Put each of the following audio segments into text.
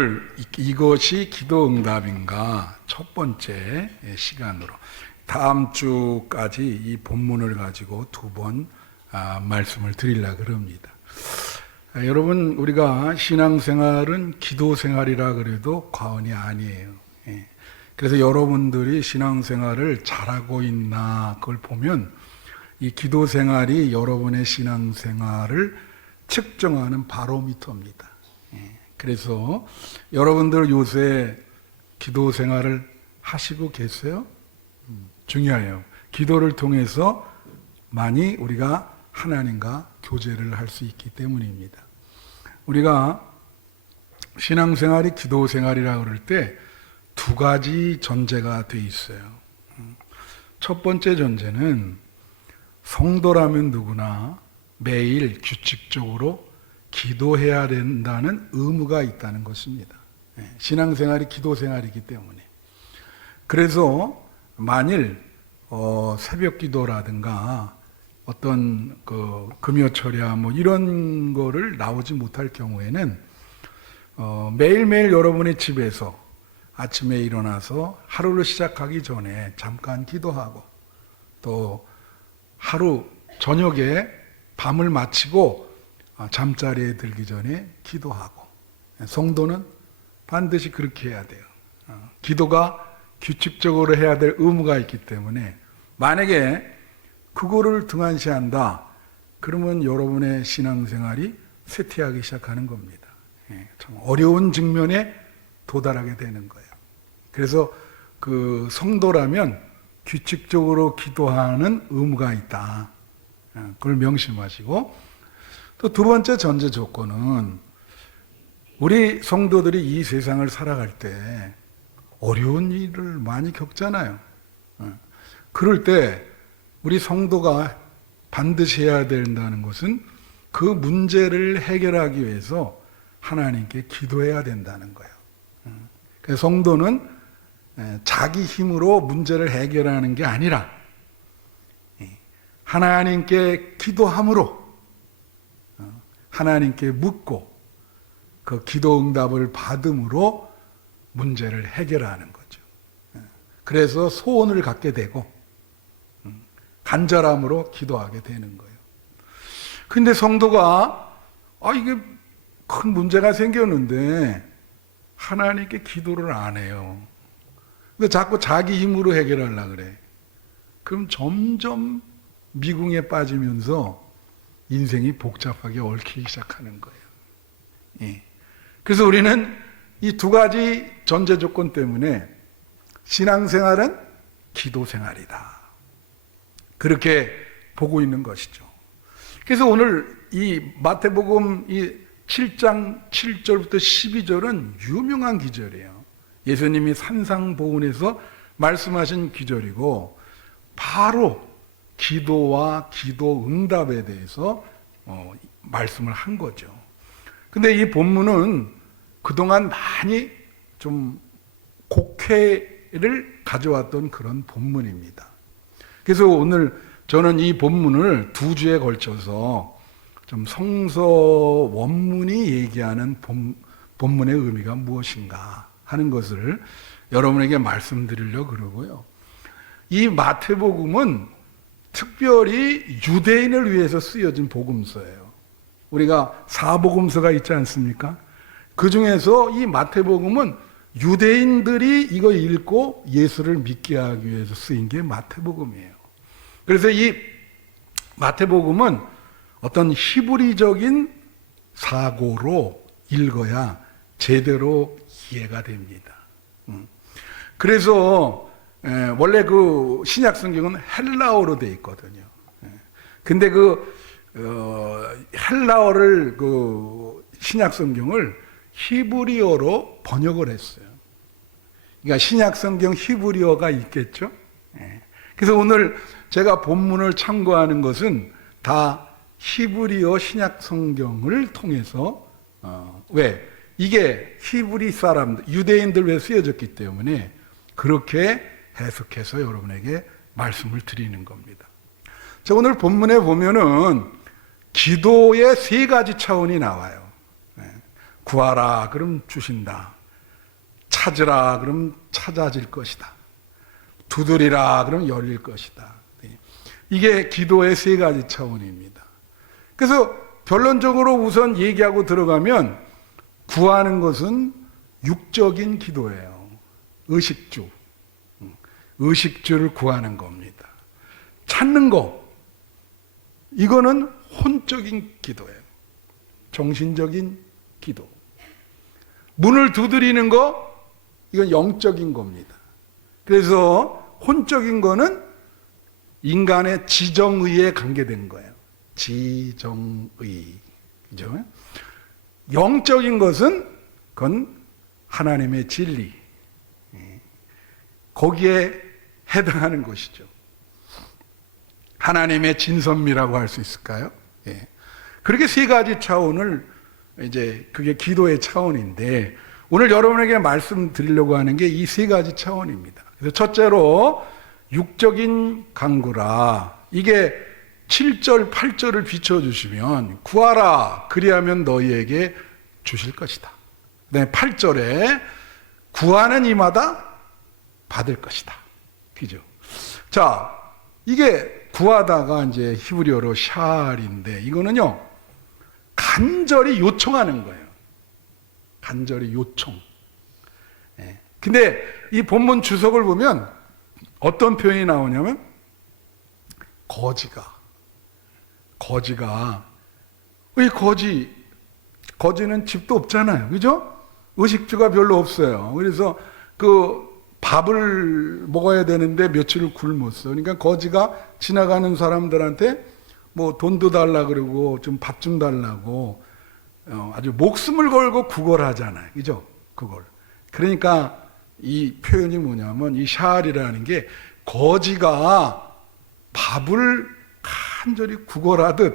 오늘 이것이 기도응답인가 첫 번째 시간으로 다음 주까지 이 본문을 가지고 두 번 말씀을 드리려고 합니다. 여러분, 우리가 신앙생활은 기도생활이라 그래도 과언이 아니에요. 그래서 여러분들이 신앙생활을 잘하고 있나 그걸 보면 이 기도생활이 여러분의 신앙생활을 측정하는 바로미터입니다. 그래서 여러분들 요새 기도생활을 하시고 계세요? 중요해요. 기도를 통해서 많이 우리가 하나님과 교제를 할 수 있기 때문입니다. 우리가 신앙생활이 기도생활이라고 그럴 때 두 가지 전제가 돼 있어요. 첫 번째 전제는 성도라면 누구나 매일 규칙적으로 기도해야 된다는 의무가 있다는 것입니다. 신앙생활이 기도생활이기 때문에. 그래서 만일 새벽 기도라든가 어떤 금요철야 이런 거를 나오지 못할 경우에는 매일매일 여러분의 집에서 아침에 일어나서 하루를 시작하기 전에 잠깐 기도하고 또 하루 저녁에 밤을 마치고 잠자리에 들기 전에 기도하고, 성도는 반드시 그렇게 해야 돼요. 기도가 규칙적으로 해야 될 의무가 있기 때문에 만약에 그거를 등한시한다 그러면 여러분의 신앙생활이 쇠퇴하기 시작하는 겁니다. 참 어려운 직면에 도달하게 되는 거예요. 그래서 그 성도라면 규칙적으로 기도하는 의무가 있다. 그걸 명심하시고, 또 두 번째 전제 조건은 우리 성도들이 이 세상을 살아갈 때 어려운 일을 많이 겪잖아요. 그럴 때 우리 성도가 반드시 해야 된다는 것은 그 문제를 해결하기 위해서 하나님께 기도해야 된다는 거예요. 그래서 성도는 자기 힘으로 문제를 해결하는 게 아니라 하나님께 기도함으로 하나님께 묻고 그 기도 응답을 받음으로 문제를 해결하는 거죠. 그래서 소원을 갖게 되고 간절함으로 기도하게 되는 거예요. 근데 성도가 이게 큰 문제가 생겼는데 하나님께 기도를 안 해요. 근데 자꾸 자기 힘으로 해결하려고 그래. 그럼 점점 미궁에 빠지면서 인생이 복잡하게 얽히기 시작하는 거예요. 그래서 우리는 이 두 가지 전제 조건 때문에 신앙생활은 기도생활이다. 그렇게 보고 있는 것이죠. 그래서 오늘 이 마태복음 이 7장 7절부터 12절은 유명한 기절이에요. 예수님이 산상보훈에서 말씀하신 기절이고 바로 기도와 기도 응답에 대해서 말씀을 한 거죠. 근데 이 본문은 그동안 많이 좀 곡해를 가져왔던 그런 본문입니다. 그래서 오늘 저는 이 본문을 두 주에 걸쳐서 좀 성서 원문이 얘기하는 본문의 의미가 무엇인가 하는 것을 여러분에게 말씀드리려고 그러고요. 이 마태복음은 특별히 유대인을 위해서 쓰여진 복음서예요. 우리가 사복음서가 있지 않습니까? 그 중에서 이 마태복음은 유대인들이 이거 읽고 예수를 믿게 하기 위해서 쓰인 게 마태복음이에요. 그래서 이 마태복음은 어떤 히브리적인 사고로 읽어야 제대로 이해가 됩니다. 그래서 원래 그 신약 성경은 헬라어로 되어 있거든요. 근데 헬라어를 신약 성경을 히브리어로 번역을 했어요. 그러니까 신약 성경 히브리어가 있겠죠. 그래서 오늘 제가 본문을 참고하는 것은 다 히브리어 신약 성경을 통해서 왜? 이게 히브리 사람들, 유대인들 왜 쓰여졌기 때문에 그렇게 해석해서 여러분에게 말씀을 드리는 겁니다. 자, 오늘 본문에 보면은 기도의 세 가지 차원이 나와요. 구하라 그럼 주신다. 찾으라 그럼 찾아질 것이다. 두드리라 그럼 열릴 것이다. 이게 기도의 세 가지 차원입니다. 그래서 결론적으로 우선 얘기하고 들어가면 구하는 것은 육적인 기도예요. 의식주. 의식주를 구하는 겁니다. 찾는 거. 이거는 혼적인 기도예요. 정신적인 기도. 문을 두드리는 거, 이건 영적인 겁니다. 그래서 혼적인 거는 인간의 지정의에 관계된 거예요. 지정의. 그죠? 영적인 것은 그건 하나님의 진리. 거기에 해당하는 것이죠. 하나님의 진선미라고 할 수 있을까요? 예. 그렇게 세 가지 차원을 이제 그게 기도의 차원인데 오늘 여러분에게 말씀드리려고 하는 게 이 세 가지 차원입니다. 그래서 첫째로 육적인 간구라. 이게 7절, 8절을 비춰주시면 구하라 그리하면 너희에게 주실 것이다. 네, 8절에 구하는 이마다 받을 것이다. 그죠? 자, 이게 구하다가 이제 히브리어로 샬인데 이거는요 간절히 요청하는 거예요. 간절히 요청. 예. 근데 이 본문 주석을 보면 어떤 표현이 나오냐면 거지가 이 거지는 집도 없잖아요. 그죠? 의식주가 별로 없어요. 그래서 그 밥을 먹어야 되는데 며칠을 굶었어. 그러니까 거지가 지나가는 사람들한테 뭐 돈도 달라 그러고 좀 밥 좀 달라고 아주 목숨을 걸고 구걸하잖아요. 그죠? 그걸. 그러니까 이 표현이 뭐냐면 이 샬이라는 게 거지가 밥을 간절히 구걸하듯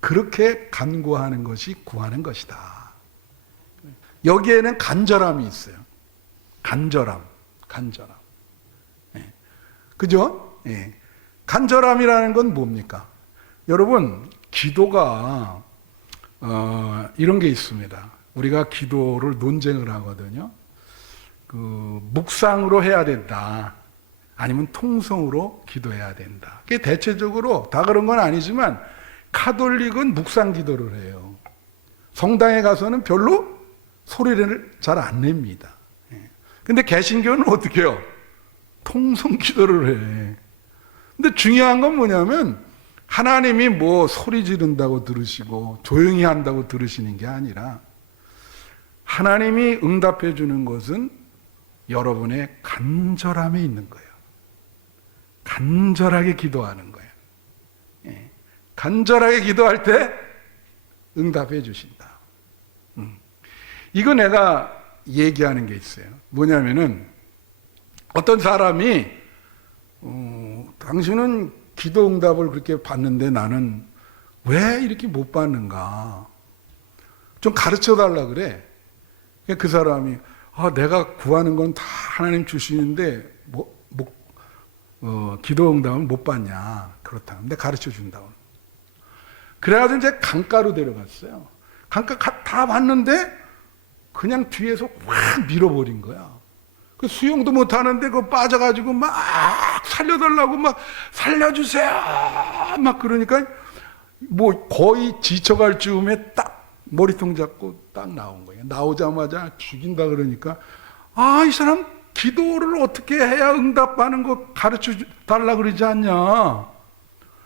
그렇게 간구하는 것이 구하는 것이다. 여기에는 간절함이 있어요. 간절함. 예. 그죠? 예. 간절함이라는 건 뭡니까? 여러분, 기도가 이런 게 있습니다. 우리가 기도를 논쟁을 하거든요. 그 묵상으로 해야 된다. 아니면 통성으로 기도해야 된다. 그게 대체적으로 다 그런 건 아니지만 카톨릭은 묵상 기도를 해요. 성당에 가서는 별로 소리를 잘 안 냅니다. 근데 개신교는 어떻게 해요? 통성 기도를 해. 근데 중요한 건 뭐냐면 하나님이 뭐 소리 지른다고 들으시고 조용히 한다고 들으시는 게 아니라 하나님이 응답해 주는 것은 여러분의 간절함에 있는 거예요. 간절하게 기도하는 거예요. 예. 간절하게 기도할 때 응답해 주신다. 이거 내가 얘기하는 게 있어요. 뭐냐면은 어떤 사람이 당신은 기도 응답을 그렇게 받는데 나는 왜 이렇게 못 받는가? 좀 가르쳐 달라 그래. 그 사람이 내가 구하는 건 다 하나님 주시는데 기도 응답을 못 받냐? 그렇다. 근데 가르쳐 준다고. 그래가지고 이제 강가로 데려갔어요. 강가 다 봤는데 그냥 뒤에서 확 밀어버린 거야. 그 수영도 못 하는데 그 빠져가지고 막 살려달라고 막 살려주세요 막 그러니까 뭐 거의 지쳐갈 즈음에 딱 머리통 잡고 딱 나온 거예요. 나오자마자 죽인다 그러니까 이 사람 기도를 어떻게 해야 응답하는 거 가르쳐 달라 그러지 않냐.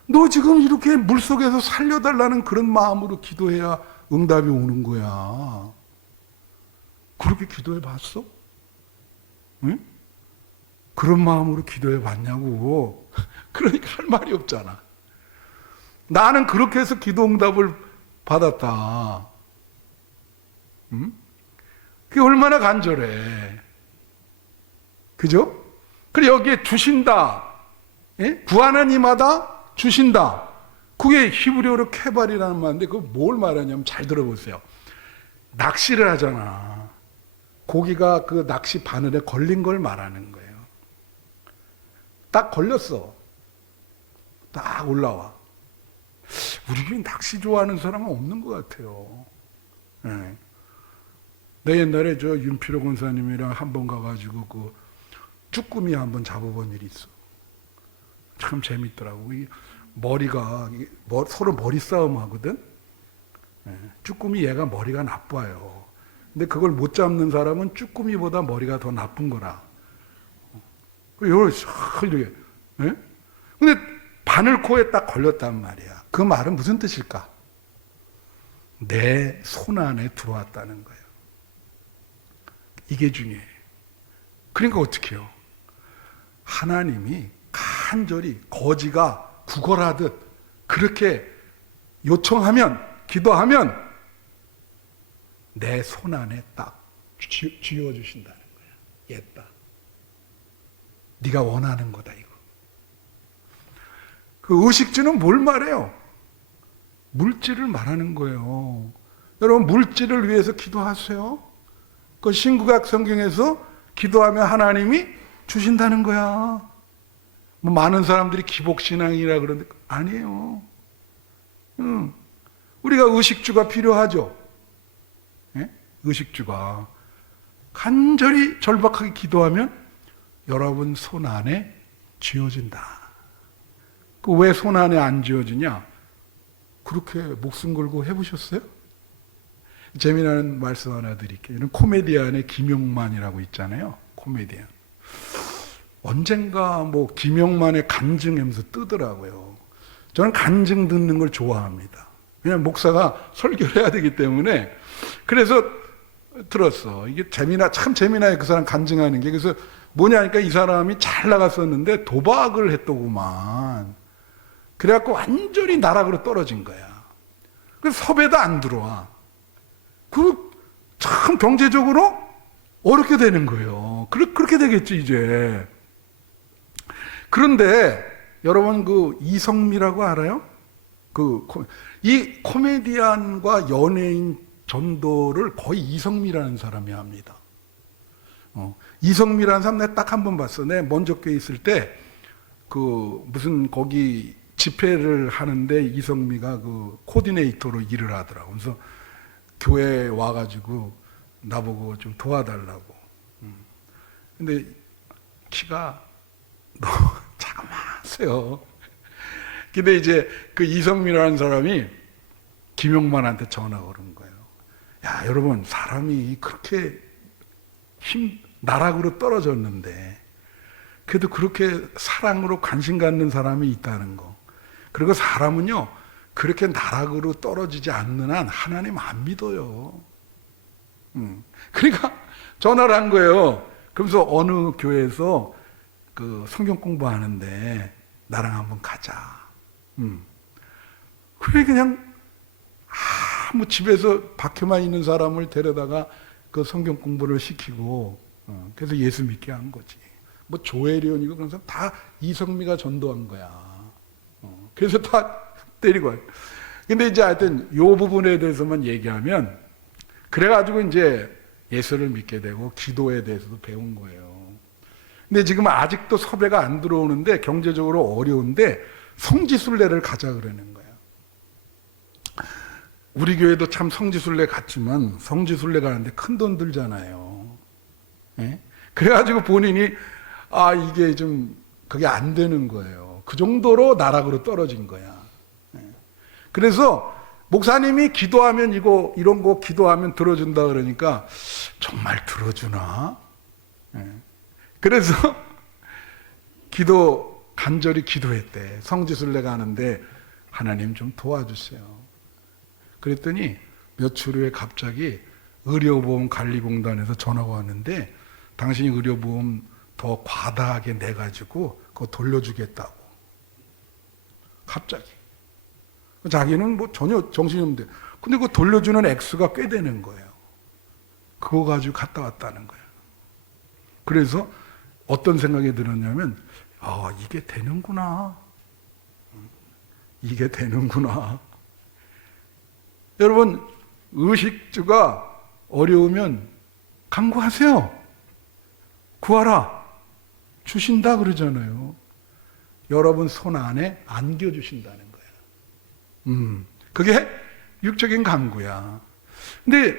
너 지금 이렇게 물속에서 살려달라는 그런 마음으로 기도해야 응답이 오는 거야. 그렇게 기도해 봤어? 응? 그런 마음으로 기도해 봤냐고. 그러니까 할 말이 없잖아. 나는 그렇게 해서 기도 응답을 받았다. 응? 그게 얼마나 간절해. 그죠? 그리고 여기에 주신다. 예? 구하는 이마다 주신다. 그게 히브리어로 케발이라는 말인데 그거 뭘 말하냐면 잘 들어보세요. 낚시를 하잖아. 고기가 그 낚시 바늘에 걸린 걸 말하는 거예요. 딱 걸렸어. 딱 올라와. 우리 교회 낚시 좋아하는 사람은 없는 것 같아요. 네. 내 옛날에 저 윤필호 권사님이랑 한 번 가가지고 그 쭈꾸미 한번 잡아본 일이 있어. 참 재밌더라고. 이 머리가 서로 머리 싸움 하거든. 쭈꾸미 얘가 머리가 나빠요. 근데 그걸 못 잡는 사람은 쭈꾸미보다 머리가 더 나쁜 거라. 이렇게. 근데 바늘 코에 딱 걸렸단 말이야. 그 말은 무슨 뜻일까? 내 손 안에 들어왔다는 거예요. 이게 중요해요. 그러니까 어떻게 해요? 하나님이 간절히 거지가 구걸하듯 그렇게 요청하면, 기도하면 내 손 안에 딱 쥐어주신다는 거야. 얘다. 네가 원하는 거다 이거. 그 의식주는 뭘 말해요? 물질을 말하는 거예요. 여러분 물질을 위해서 기도하세요. 그 신구약 성경에서 기도하면 하나님이 주신다는 거야. 뭐 많은 사람들이 기복신앙이라 그러는데 아니에요. 우리가 의식주가 필요하죠. 예? 의식주가 간절히 절박하게 기도하면 여러분 손 안에 쥐어진다. 그 왜 손 안에 안 쥐어지냐? 그렇게 목숨 걸고 해보셨어요? 재미나는 말씀 하나 드릴게요. 이런 코미디언의 김용만이라고 있잖아요. 코미디언. 언젠가 뭐 김용만의 간증하면서 뜨더라고요. 저는 간증 듣는 걸 좋아합니다. 그냥 목사가 설교를 해야 되기 때문에. 그래서 들었어. 이게 참 재미나요. 그 사람 간증하는 게. 그래서 뭐냐니까 이 사람이 잘 나갔었는데 도박을 했더구만. 그래갖고 완전히 나락으로 떨어진 거야. 그래서 섭외도 안 들어와. 참 경제적으로 어렵게 되는 거예요. 그렇게 되겠지 이제. 그런데 여러분 그 이성미라고 알아요? 이 코미디언과 연예인 전도를 거의 이성미라는 사람이 합니다. 이성미라는 사람 내가 딱 한 번 봤어. 내가 먼저 교회 있을 때 무슨 거기 집회를 하는데 이성미가 그 코디네이터로 일을 하더라고. 그래서 교회에 와가지고 나보고 좀 도와달라고. 근데 키가 너무 자그마세요. 근데 이제 그 이성민이라는 사람이 김용만한테 전화가 오는 거예요. 야, 여러분, 사람이 그렇게 나락으로 떨어졌는데, 그래도 그렇게 사랑으로 관심 갖는 사람이 있다는 거. 그리고 사람은요, 그렇게 나락으로 떨어지지 않는 한 하나님 안 믿어요. 그러니까 전화를 한 거예요. 그러면서 어느 교회에서 그 성경 공부하는데 나랑 한번 가자. 그래 그냥 아무 집에서 박혀만 있는 사람을 데려다가 그 성경 공부를 시키고 그래서 예수 믿게 한 거지. 뭐 조혜련이고 그런 사람 다 이성미가 전도한 거야. 그래서 다 때리고 와요. 근데 이제 하여튼 요 부분에 대해서만 얘기하면 그래가지고 이제 예수를 믿게 되고 기도에 대해서도 배운 거예요. 근데 지금 아직도 섭외가 안 들어오는데 경제적으로 어려운데 성지순례를 가자 그러는 거예요. 우리 교회도 참 성지순례 갔지만 성지순례 가는데 큰 돈 들잖아요. 예? 그래가지고 본인이 이게 좀 그게 안 되는 거예요. 그 정도로 나락으로 떨어진 거야. 예. 그래서 목사님이 기도하면 이런 거 기도하면 들어준다 그러니까 정말 들어주나? 예. 그래서 간절히 기도했대. 성지순례 가는데 하나님 좀 도와주세요. 그랬더니 며칠 후에 갑자기 의료보험 관리공단에서 전화가 왔는데 당신이 의료보험 더 과다하게 내가지고 그거 돌려주겠다고. 갑자기. 자기는 뭐 전혀 정신이 없는데 근데 그거 돌려주는 액수가 꽤 되는 거예요. 그거 가지고 갔다 왔다는 거예요. 그래서 어떤 생각이 들었냐면 이게 되는구나. 이게 되는구나. 여러분 의식주가 어려우면 간구하세요. 구하라. 주신다 그러잖아요. 여러분 손 안에 안겨주신다는 거예요. 그게 육적인 간구야. 근데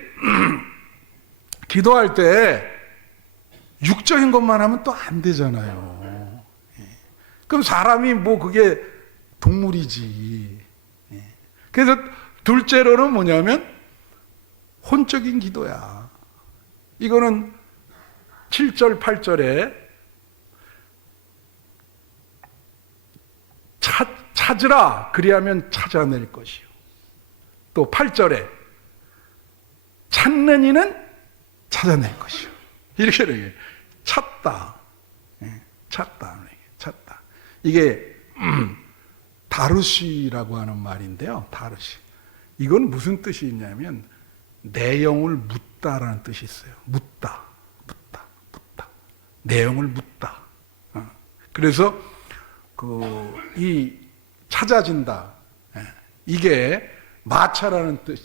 기도할 때 육적인 것만 하면 또 안 되잖아요. 그럼 사람이 뭐 그게 동물이지. 그래서 둘째로는 뭐냐면 혼적인 기도야. 이거는 7절, 8절에 찾으라 그리하면 찾아낼 것이요. 또 8절에 찾는 이는 찾아낼 것이요. 이렇게 되게 찾다. 찾다. 찾다. 이게 다루시라고 하는 말인데요. 다루시. 이건 무슨 뜻이 있냐면 내용을 묻다라는 뜻이 있어요. 묻다. 내용을 묻다. 그래서 이 찾아진다. 이게 마차라는 뜻,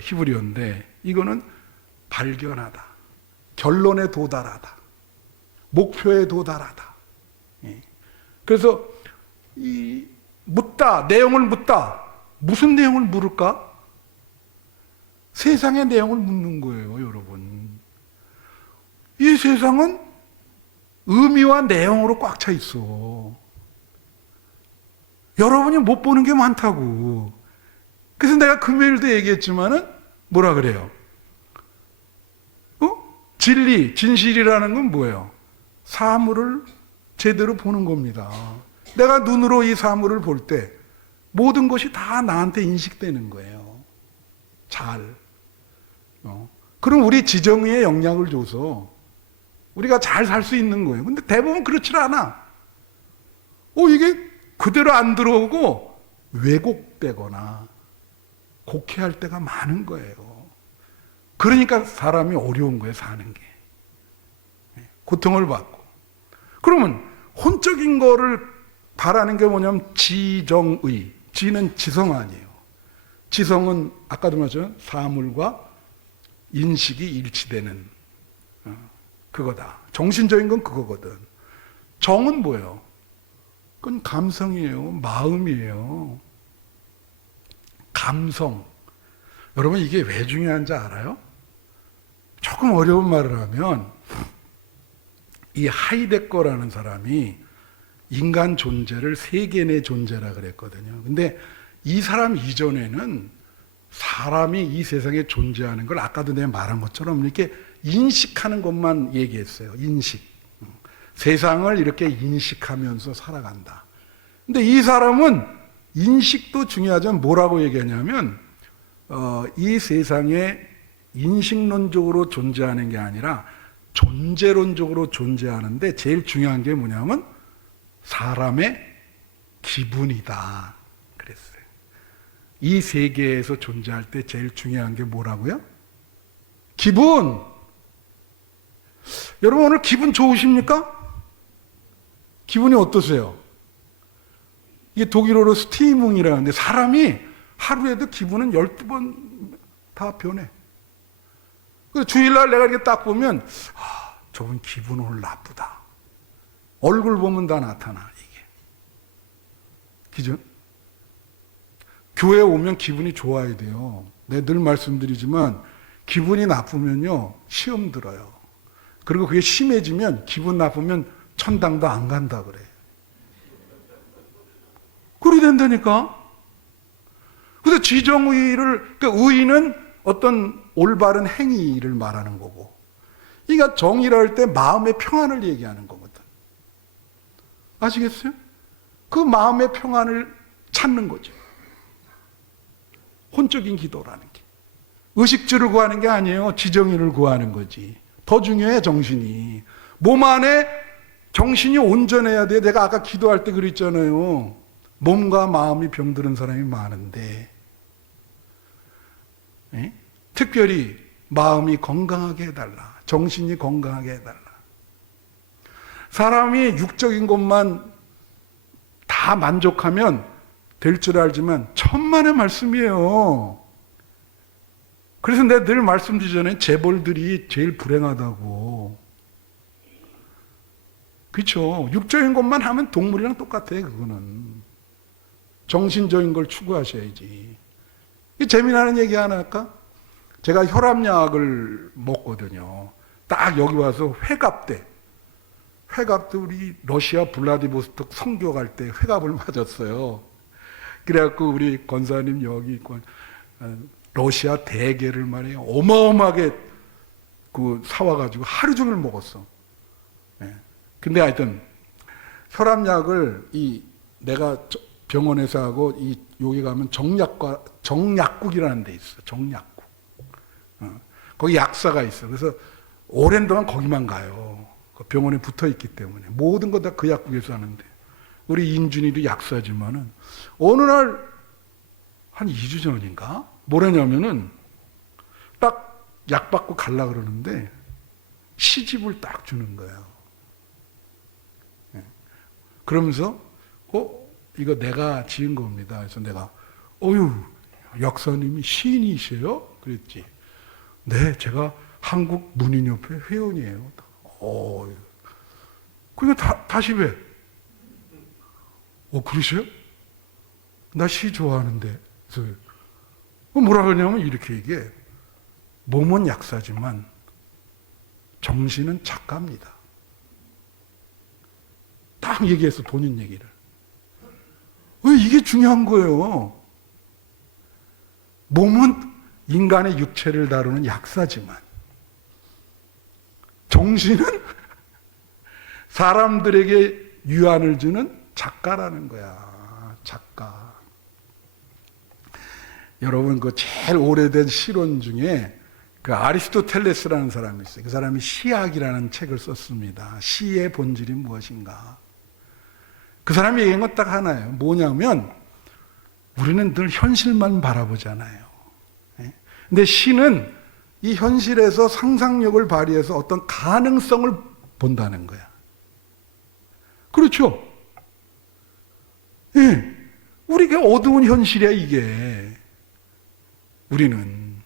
히브리어인데 이거는 발견하다. 결론에 도달하다. 목표에 도달하다. 그래서 이 묻다, 내용을 묻다. 무슨 내용을 물을까? 세상의 내용을 묻는 거예요, 여러분. 이 세상은 의미와 내용으로 꽉 차 있어. 여러분이 못 보는 게 많다고. 그래서 내가 금요일도 얘기했지만은 뭐라 그래요? 진리, 진실이라는 건 뭐예요? 사물을 제대로 보는 겁니다. 내가 눈으로 이 사물을 볼 때 모든 것이 다 나한테 인식되는 거예요. 잘. 그럼 우리 지정의에 영향을 줘서 우리가 잘 살 수 있는 거예요. 근데 대부분 그렇지 않아. 이게 그대로 안 들어오고 왜곡되거나 곡해할 때가 많은 거예요. 그러니까 사람이 어려운 거예요, 사는 게. 고통을 받고. 그러면 혼적인 거를 바라는 게 뭐냐면 지정의. 지는 지성 아니에요. 지성은 아까도 말했죠. 사물과 인식이 일치되는 그거다. 정신적인 건 그거거든. 정은 뭐예요? 그건 감성이에요. 마음이에요. 감성. 여러분 이게 왜 중요한지 알아요? 조금 어려운 말을 하면 이 하이데거라는 사람이 인간 존재를 세계의 존재라 그랬거든요. 근데 이 사람 이전에는 사람이 이 세상에 존재하는 걸 아까도 내가 말한 것처럼 이렇게 인식하는 것만 얘기했어요. 인식. 세상을 이렇게 인식하면서 살아간다. 근데 이 사람은 인식도 중요하지만 뭐라고 얘기하냐면 이 세상에 인식론적으로 존재하는 게 아니라 존재론적으로 존재하는데 제일 중요한 게 뭐냐면 사람의 기분이다 그랬어요. 이 세계에서 존재할 때 제일 중요한 게 뭐라고요? 기분. 여러분 오늘 기분 좋으십니까? 기분이 어떠세요? 이게 독일어로 스티뭉이라는데 사람이 하루에도 기분은 12번 다 변해. 그래서 주일날 내가 이렇게 딱 보면 저분 기분 오늘 나쁘다. 얼굴 보면 다 나타나 이게. 그죠? 교회 오면 기분이 좋아야 돼요. 내가 늘 말씀드리지만 기분이 나쁘면요 시험 들어요. 그리고 그게 심해지면 기분 나쁘면 천당도 안 간다 그래. 그리 된다니까. 그래서 지정의를, 그러니까 의의는 어떤 올바른 행위를 말하는 거고, 그러니까 정의라 할 때 마음의 평안을 얘기하는 거거든. 아시겠어요? 그 마음의 평안을 찾는 거죠. 혼적인 기도라는 게. 의식주를 구하는 게 아니에요. 지정의를 구하는 거지. 더 중요해, 정신이. 몸 안에 정신이 온전해야 돼. 내가 아까 기도할 때 그랬잖아요. 몸과 마음이 병드는 사람이 많은데, 특별히 마음이 건강하게 해달라. 정신이 건강하게 해달라. 사람이 육적인 것만 다 만족하면 될 줄 알지만 천만의 말씀이에요. 그래서 내가 늘 말씀드리잖아요. 재벌들이 제일 불행하다고. 그렇죠. 육적인 것만 하면 동물이랑 똑같아요. 그거는. 정신적인 걸 추구하셔야지. 재미나는 얘기 하나 할까? 제가 혈압약을 먹거든요. 딱 여기 와서 회갑 때 우리 러시아 블라디보스톡 선교 갈 때 회갑을 맞았어요. 그래갖고 우리 권사님 여기 있고 러시아 대게를 말이에요. 어마어마하게 그 사와가지고 하루 종일 먹었어. 예. 근데 하여튼 혈압약을 내가 병원에서 하고 여기 가면 정약국이라는 데 있어. 정약국. 거기 약사가 있어. 그래서 오랜 동안 거기만 가요. 그 병원에 붙어 있기 때문에 모든 거 다 그 약국에서 하는데 우리 인준이도 약사지만은 어느 날 한 2주 전인가 뭐라냐면은 딱 약 받고 갈라 그러는데 시집을 딱 주는 거예요. 그러면서 이거 내가 지은 겁니다. 그래서 내가 어유 역사님이 시인이세요? 그랬지. 네, 제가 한국 문인협회 회원이에요. 그러니까 다시 왜? 그러세요? 나 시 좋아하는데. 그래서 뭐라 그러냐면 이렇게 얘기해. 몸은 약사지만 정신은 작가입니다. 딱 얘기해서 본인 얘기를. 왜 이게 중요한 거예요. 몸은 인간의 육체를 다루는 약사지만 정신은 사람들에게 유안을 주는 작가라는 거야. 작가. 여러분 그 제일 오래된 시론 중에 그 아리스토텔레스라는 사람이 있어요. 그 사람이 시학이라는 책을 썼습니다. 시의 본질이 무엇인가. 그 사람이 얘기한 건 딱 하나예요. 뭐냐면 우리는 늘 현실만 바라보잖아요. 근데 시는 이 현실에서 상상력을 발휘해서 어떤 가능성을 본다는 거야. 그렇죠? 예. 우리가 어두운 현실이야, 이게. 우리는.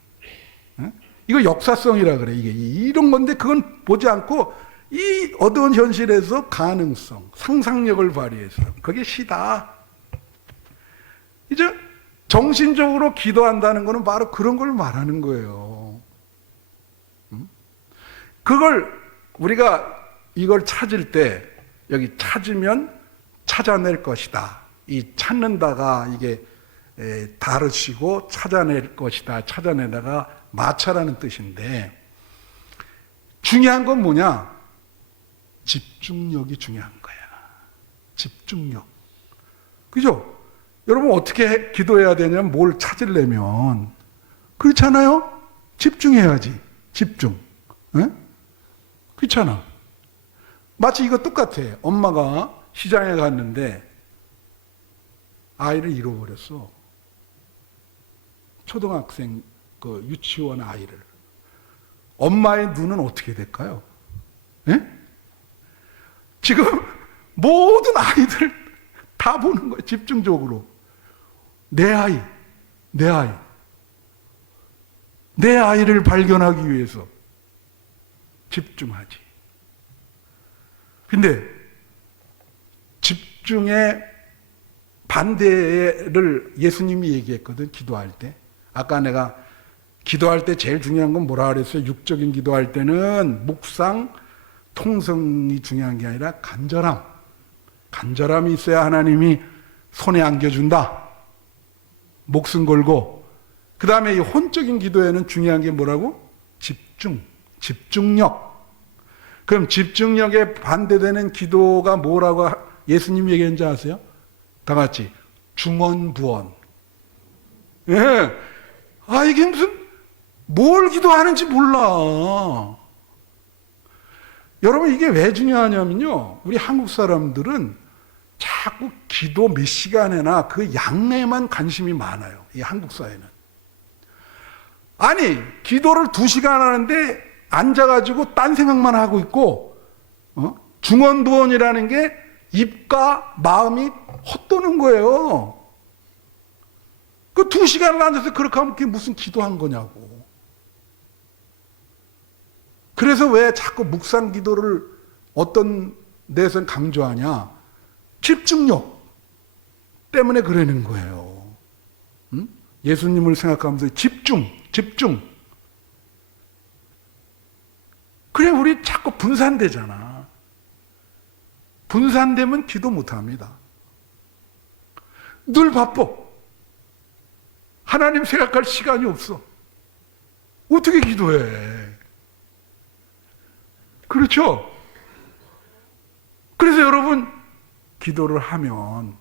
이거 역사성이라 그래, 이게. 이런 건데 그건 보지 않고 이 어두운 현실에서 가능성, 상상력을 발휘해서. 그게 시다. 이제 정신적으로 기도한다는 것은 바로 그런 걸 말하는 거예요. 그걸 우리가 이걸 찾을 때 여기 찾으면 찾아낼 것이다. 이 찾는다가 이게 다르시고 찾아낼 것이다. 찾아내다가 마차라는 뜻인데 중요한 건 뭐냐? 집중력이 중요한 거야. 집중력. 그죠? 여러분 어떻게 기도해야 되냐면 뭘 찾으려면 그렇잖아요? 집중해야지. 집중. 에? 그렇잖아. 마치 이거 똑같아. 엄마가 시장에 갔는데 아이를 잃어버렸어. 초등학생 그 유치원 아이를. 엄마의 눈은 어떻게 될까요? 에? 지금 모든 아이들 다 보는 거예요. 집중적으로. 내 아이. 내 아이를 발견하기 위해서 집중하지. 근데 집중의 반대를 예수님이 얘기했거든, 기도할 때. 아까 내가 기도할 때 제일 중요한 건 뭐라 그랬어요? 육적인 기도할 때는 묵상, 통성이 중요한 게 아니라 간절함. 간절함이 있어야 하나님이 손에 안겨준다. 목숨 걸고. 그 다음에 이 혼적인 기도에는 중요한 게 뭐라고? 집중력. 그럼 집중력에 반대되는 기도가 뭐라고 예수님이 얘기했는지 아세요? 다 같이 중언부언. 예. 이게 무슨 뭘 기도하는지 몰라. 여러분 이게 왜 중요하냐면요. 우리 한국 사람들은 자꾸 기도 몇 시간이나 그 양에만 관심이 많아요. 이 한국 사회는. 아니 기도를 2시간 하는데 앉아가지고 딴 생각만 하고 있고 중언부언이라는 게 입과 마음이 헛도는 거예요. 그 2시간을 앉아서 그렇게 하면 그게 무슨 기도한 거냐고. 그래서 왜 자꾸 묵상 기도를 어떤 데서는 강조하냐? 집중력 때문에 그러는 거예요. 예수님을 생각하면서 집중. 우리 자꾸 분산되잖아. 분산되면 기도 못합니다. 늘 바빠. 하나님 생각할 시간이 없어. 어떻게 기도해? 그렇죠? 그래서 여러분, 기도를 하면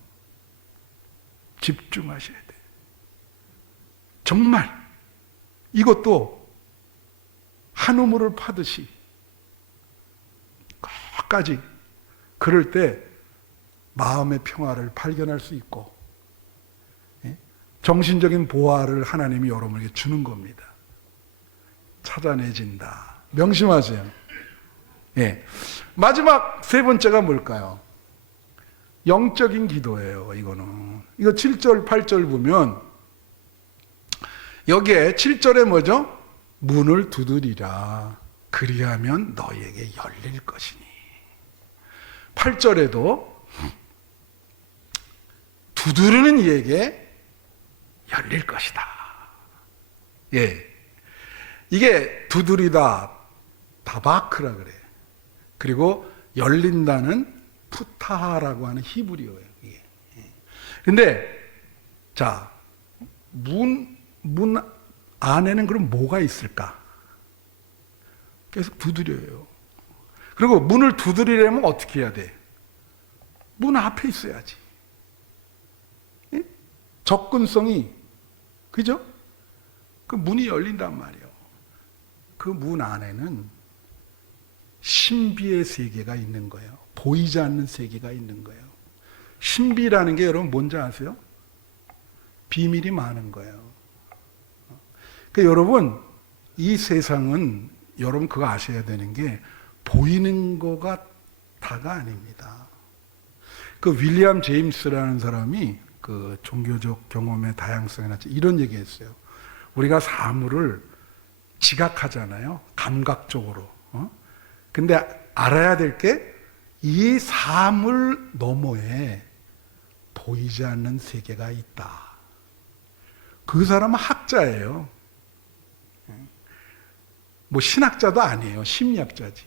집중하셔야 돼. 정말 이것도 한 우물을 파듯이 끝까지, 그럴 때 마음의 평화를 발견할 수 있고 정신적인 보화를 하나님이 여러분에게 주는 겁니다. 찾아내진다. 명심하세요. 예. 마지막 세 번째가 뭘까요? 영적인 기도예요. 이거 7절 8절 보면 여기에 7절에 뭐죠? 문을 두드리라. 그리하면 너희에게 열릴 것이니. 8절에도 두드리는 이에게 열릴 것이다. 예. 이게 두드리다, 다바크라 그래. 그리고 열린다는 푸타하라고 하는 히브리어예요. 이게. 근데 자, 문 안에는 그럼 뭐가 있을까? 계속 두드려요. 그리고 문을 두드리려면 어떻게 해야 돼? 문 앞에 있어야지. 예? 접근성이, 그죠? 그 문이 열린단 말이에요. 그 문 안에는 신비의 세계가 있는 거예요. 보이지 않는 세계가 있는 거예요. 신비라는 게 여러분 뭔지 아세요? 비밀이 많은 거예요. 그러니까 여러분, 이 세상은 여러분 그거 아셔야 되는 게 보이는 거가 다가 아닙니다. 그 윌리엄 제임스라는 사람이 그 종교적 경험의 다양성이나 이런 얘기했어요. 우리가 사물을 지각하잖아요. 감각적으로. 근데 알아야 될 게 이 사물 너머에 보이지 않는 세계가 있다. 그 사람은 학자예요. 뭐 신학자도 아니에요. 심리학자지.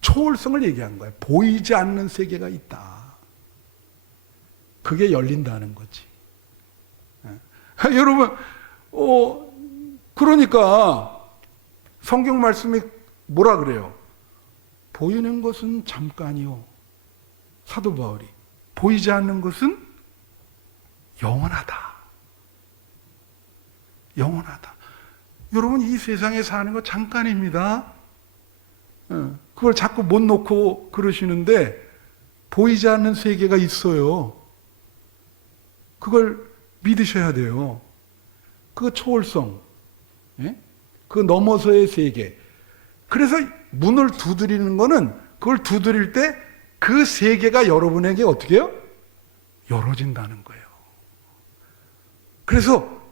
초월성을 얘기한 거예요. 보이지 않는 세계가 있다. 그게 열린다는 거지. 여러분, 그러니까 성경 말씀이 뭐라 그래요? 보이는 것은 잠깐이요. 사도 바울이. 보이지 않는 것은 영원하다. 영원하다. 여러분, 이 세상에 사는 거 잠깐입니다. 그걸 자꾸 못 놓고 그러시는데 보이지 않는 세계가 있어요. 그걸 믿으셔야 돼요. 그 초월성, 그 넘어서의 세계. 그래서 문을 두드리는 거는 그걸 두드릴 때 그 세계가 여러분에게 어떻게 해요? 열어진다는 거예요. 그래서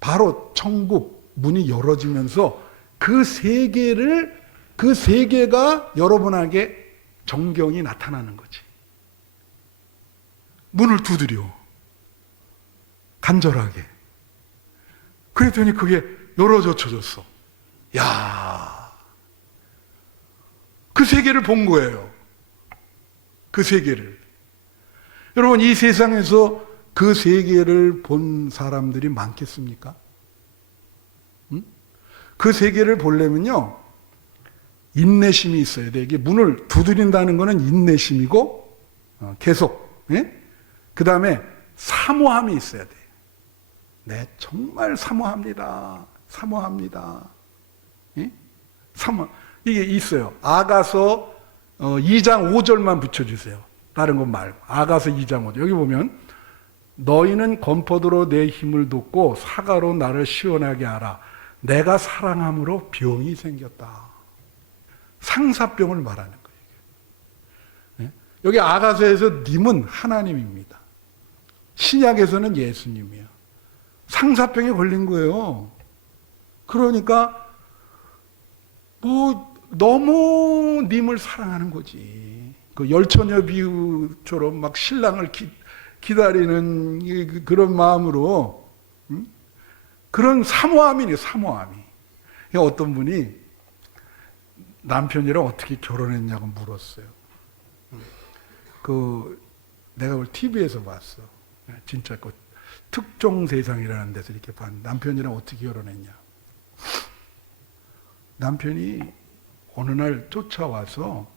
바로 천국 문이 열어지면서 그 세계가 여러분에게 정경이 나타나는 거지. 문을 두드려. 간절하게. 그랬더니 그게 열어젖혀졌어. 야, 그 세계를 본 거예요. 그 세계를. 여러분, 이 세상에서 그 세계를 본 사람들이 많겠습니까? 그 세계를 보려면요, 인내심이 있어야 돼. 이게 문을 두드린다는 것은 인내심이고, 계속, 그 다음에 사모함이 있어야 돼. 네, 정말 사모합니다. 사모합니다. 이게 있어요. 아가서 2장 5절만 붙여주세요. 다른 건 말고. 아가서 2장 5절. 여기 보면, 너희는 건포도로 내 힘을 돋고 사과로 나를 시원하게 하라. 내가 사랑함으로 병이 생겼다. 상사병을 말하는 거예요. 여기 아가서에서 님은 하나님입니다. 신약에서는 예수님이에요. 상사병에 걸린 거예요. 그러니까 너무 님을 사랑하는 거지. 그 열처녀 비유처럼 막 신랑을 기다리는 그런 마음으로, 그런 사모함이네요. 사모함이. 어떤 분이 남편이랑 어떻게 결혼했냐고 물었어요. 내가 그걸 TV에서 봤어. 진짜 그 특종 세상이라는 데서 이렇게 봤는데 남편이랑 어떻게 결혼했냐. 남편이 어느 날 쫓아와서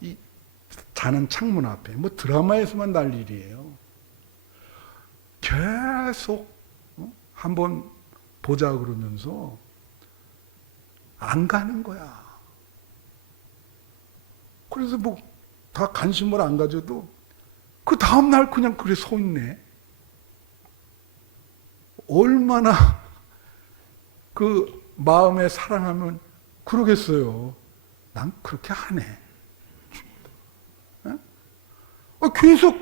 이 자는 창문 앞에, 뭐 드라마에서만 날 일이에요. 계속 한번 보자 그러면서 안 가는 거야. 그래서 뭐 다 관심을 안 가져도 그 다음날 그냥 그래 서 있네. 얼마나 그 마음에 사랑하면 그러겠어요. 난 그렇게 안 해. 계속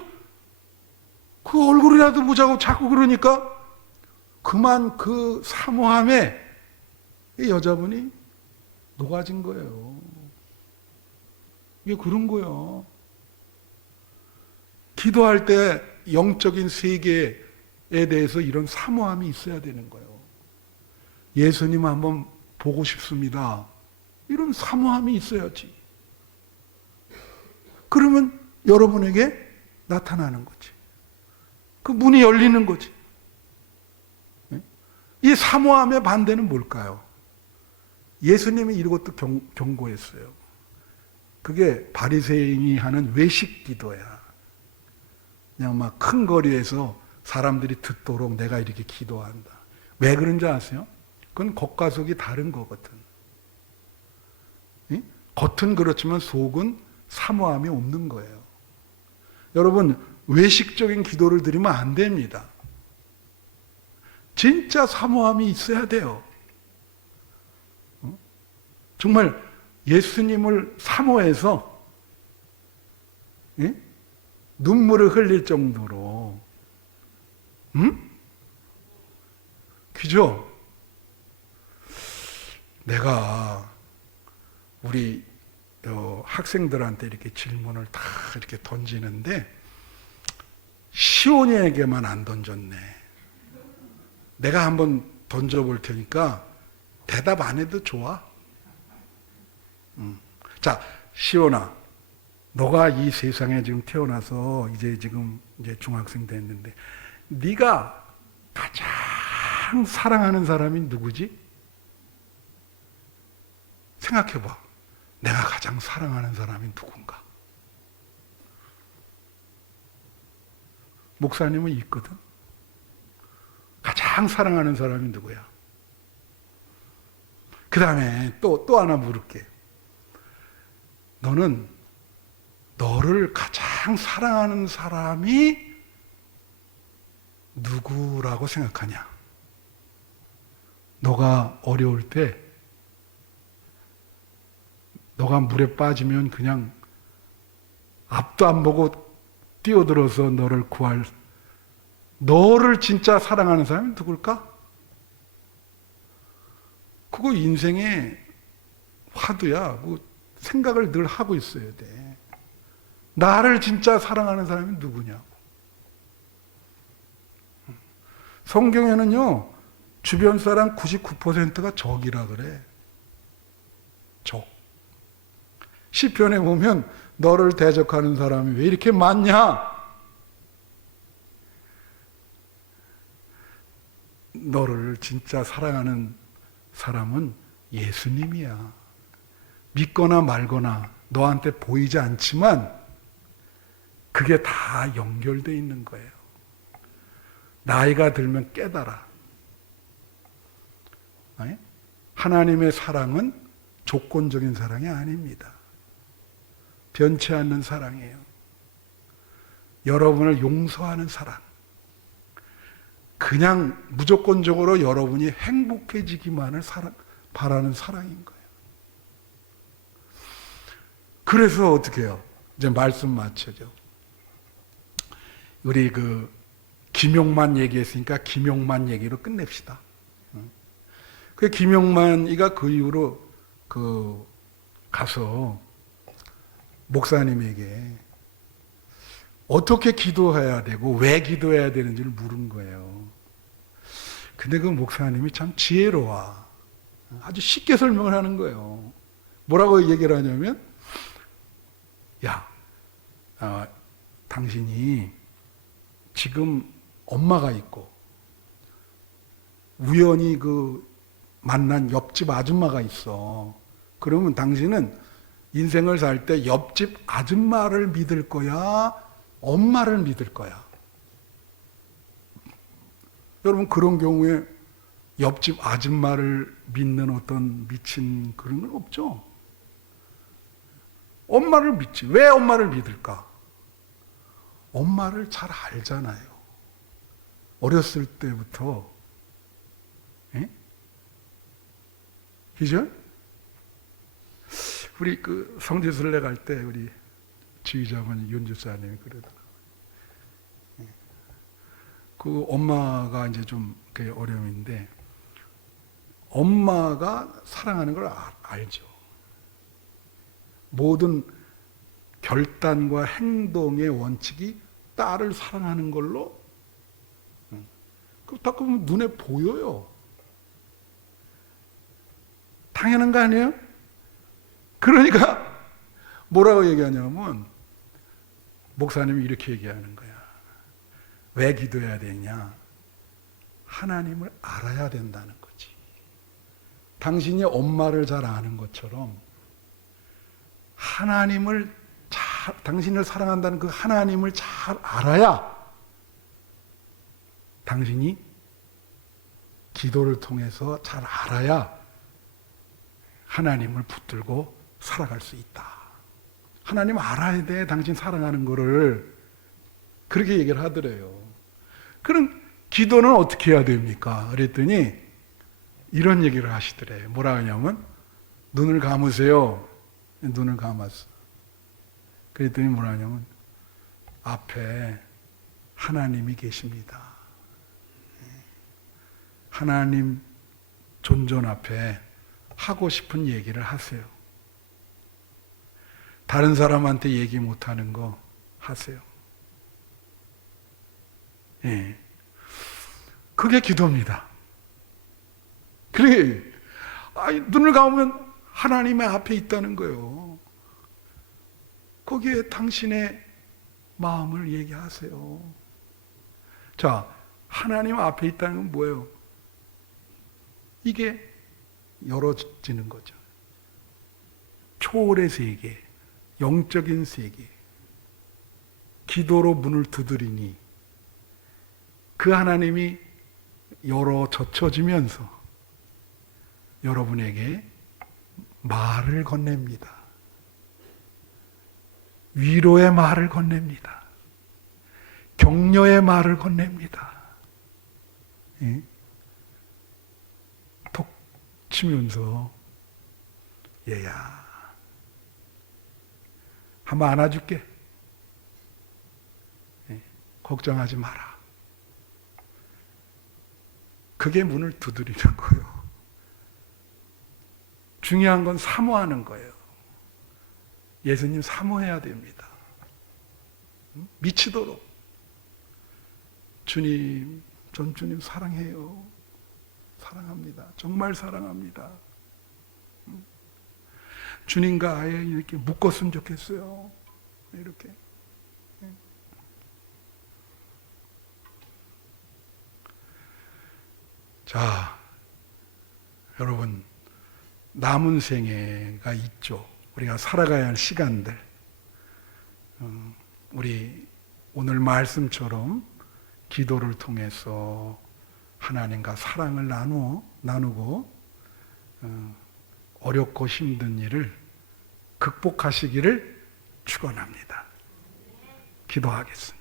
그 얼굴이라도 보자고 자꾸 그러니까 그만 그 사모함에 이 여자분이 녹아진 거예요. 이게 그런 거예요. 기도할 때 영적인 세계에 대해서 이런 사모함이 있어야 되는 거예요. 예수님 한번 보고 싶습니다. 이런 사모함이 있어야지. 그러면 여러분에게 나타나는 거지. 그 문이 열리는 거지. 이 사모함의 반대는 뭘까요? 예수님이 이것도 경고했어요. 그게 바리새인이 하는 외식 기도야. 그냥 막 큰 거리에서 사람들이 듣도록 내가 이렇게 기도한다. 왜 그런지 아세요? 그건 겉과 속이 다른 거거든. 겉은 그렇지만 속은 사모함이 없는 거예요. 여러분, 외식적인 기도를 드리면 안 됩니다. 진짜 사모함이 있어야 돼요. 정말 예수님을 사모해서 눈물을 흘릴 정도로 그죠? 내가 우리 학생들한테 이렇게 질문을 다 이렇게 던지는데 시온이에게만 안 던졌네. 내가 한번 던져볼 테니까 대답 안 해도 좋아. 자, 시온아, 너가 이 세상에 지금 태어나서 이제 중학생 됐는데 네가 가장 사랑하는 사람이 누구지? 생각해봐. 내가 가장 사랑하는 사람이 누군가? 목사님은 있거든. 가장 사랑하는 사람이 누구야? 그 다음에 또 하나 물을게. 너는 너를 가장 사랑하는 사람이 누구라고 생각하냐? 너가 어려울 때 너가 물에 빠지면 그냥 앞도 안 보고 뛰어들어서 너를 구할, 너를 진짜 사랑하는 사람이 누굴까? 그거 인생의 화두야. 그 생각을 늘 하고 있어야 돼. 나를 진짜 사랑하는 사람이 누구냐고. 성경에는요, 주변 사람 99%가 적이라 그래. 적. 시편에 보면 너를 대적하는 사람이 왜 이렇게 많냐? 너를 진짜 사랑하는 사람은 예수님이야. 믿거나 말거나 너한테 보이지 않지만 그게 다 연결되어 있는 거예요. 나이가 들면 깨달아. 하나님의 사랑은 조건적인 사랑이 아닙니다. 변치 않는 사랑이에요. 여러분을 용서하는 사랑. 그냥 무조건적으로 여러분이 행복해지기만을 바라는 사랑인 거예요. 그래서 어떻게 해요? 이제 말씀 마쳐죠. 우리 김용만 얘기했으니까 김용만 얘기로 끝냅시다. 그 김용만이가 그 이후로 가서 목사님에게 어떻게 기도해야 되고 왜 기도해야 되는지를 물은 거예요. 근데 그 목사님이 참 지혜로워. 아주 쉽게 설명을 하는 거예요. 뭐라고 얘기를 하냐면, 야, 당신이 지금 엄마가 있고 우연히 만난 옆집 아줌마가 있어. 그러면 당신은 인생을 살 때 옆집 아줌마를 믿을 거야? 엄마를 믿을 거야? 여러분, 그런 경우에 옆집 아줌마를 믿는 어떤 미친 그런 건 없죠? 엄마를 믿지. 왜 엄마를 믿을까? 엄마를 잘 알잖아요. 어렸을 때부터. 예? 그죠? 우리 성지순례 갈 때 우리 지휘자분 윤주사님이 그러더라고요. 그 엄마가 이제 좀 어려움인데, 엄마가 사랑하는 걸 알죠. 모든 결단과 행동의 원칙이 딸을 사랑하는 걸로, 딱 보면 눈에 보여요. 당연한 거 아니에요? 그러니까 뭐라고 얘기하냐면, 목사님이 이렇게 얘기하는 거야. 왜 기도해야 되냐? 하나님을 알아야 된다는 거지. 당신이 엄마를 잘 아는 것처럼 당신을 사랑한다는 그 하나님을 잘 알아야 당신이 기도를 통해서 잘 알아야 하나님을 붙들고 살아갈 수 있다. 하나님 알아야 돼. 당신 사랑하는 거를. 그렇게 얘기를 하더래요. 그럼 기도는 어떻게 해야 됩니까? 그랬더니 이런 얘기를 하시더래요. 뭐라 하냐면, 눈을 감으세요. 눈을 감았어. 그랬더니 뭐라 하냐면, 앞에 하나님이 계십니다. 하나님 존존 앞에 하고 싶은 얘기를 하세요. 다른 사람한테 얘기 못하는 거 하세요. 예. 그게 기도입니다. 그래, 눈을 감으면 하나님의 앞에 있다는 거예요. 거기에 당신의 마음을 얘기하세요. 자, 하나님 앞에 있다는 건 뭐예요? 이게 열어지는 거죠. 초월의 세계, 영적인 세계. 기도로 문을 두드리니 그 하나님이 열어 젖혀지면서 여러분에게 말을 건넵니다. 위로의 말을 건넵니다. 격려의 말을 건넵니다. 예? 톡 치면서, 얘야, 한번 안아줄게. 예? 걱정하지 마라. 그게 문을 두드리는 거예요. 중요한 건 사모하는 거예요. 예수님 사모해야 됩니다. 미치도록. 주님, 전 주님 사랑해요. 사랑합니다. 정말 사랑합니다. 주님과 아예 이렇게 묶었으면 좋겠어요. 이렇게. 자, 여러분, 남은 생애가 있죠. 우리가 살아가야 할 시간들. 우리 오늘 말씀처럼 기도를 통해서 하나님과 사랑을 나누고 어렵고 힘든 일을 극복하시기를 축원합니다. 기도하겠습니다.